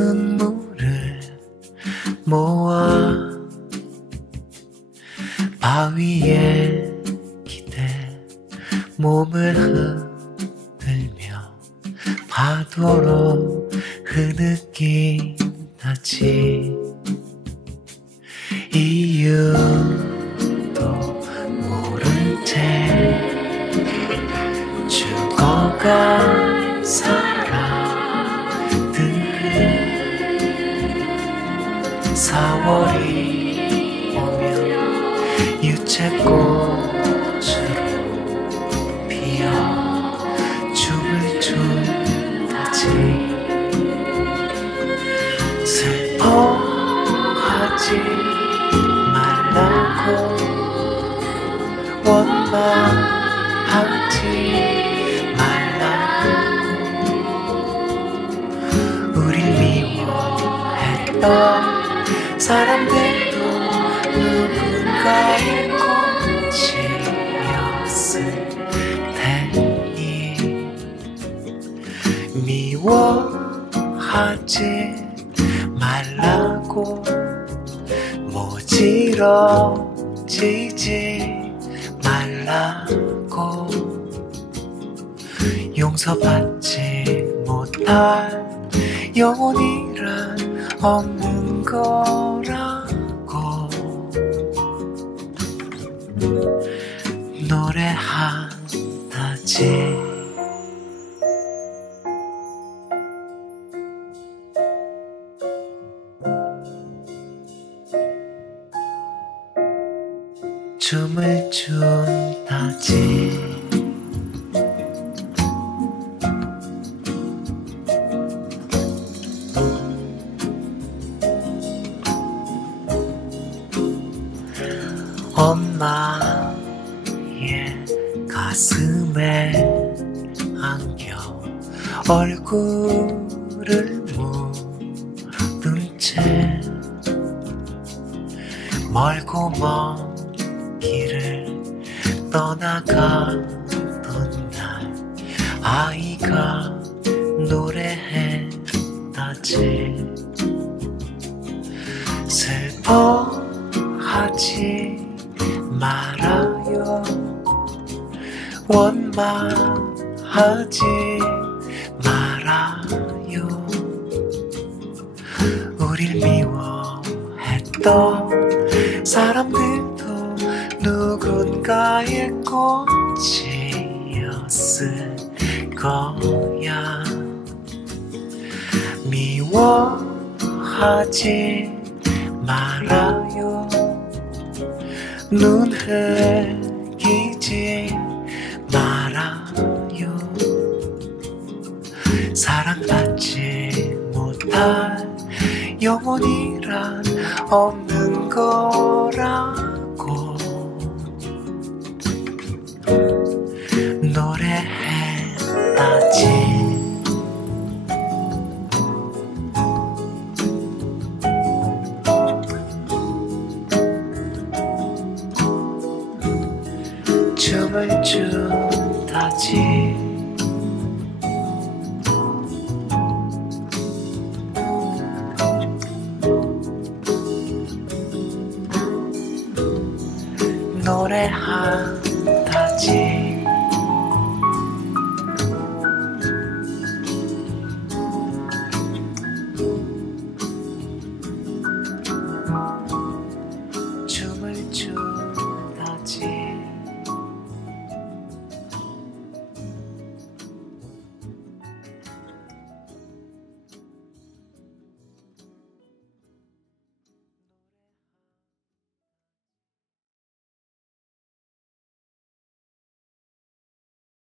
눈물을 모아 바위에 기대 몸을 흔들며 파도로 흐느낀 하지. 이유 4월이 오면 유채꽃으로 피어 춤을 춘다지. 슬퍼하지 말라고 원망하지 말라고 우릴 미워했던 사람들도 누군가의 꽃이었을 테니. 미워하지 말라고 모지러지지 말라고 용서받지 못할 영혼이란 없는 거라고 노래한다지. 춤을 춘다지 엄마의 가슴에 안겨 얼굴을 묻은 채 멀고 먼 길을 떠나가던 날 아이가 노래했다지 슬퍼하지 말아요. 원망하지 말아요. 우릴 미워했던 사람들도 누군가의 꽃이었을 거야. 미워하지 말아요 눈 흘기지 말아요. 사랑받지 못할 영혼이란 없는 거라고. 노래했 춤을 춘다지. 노래한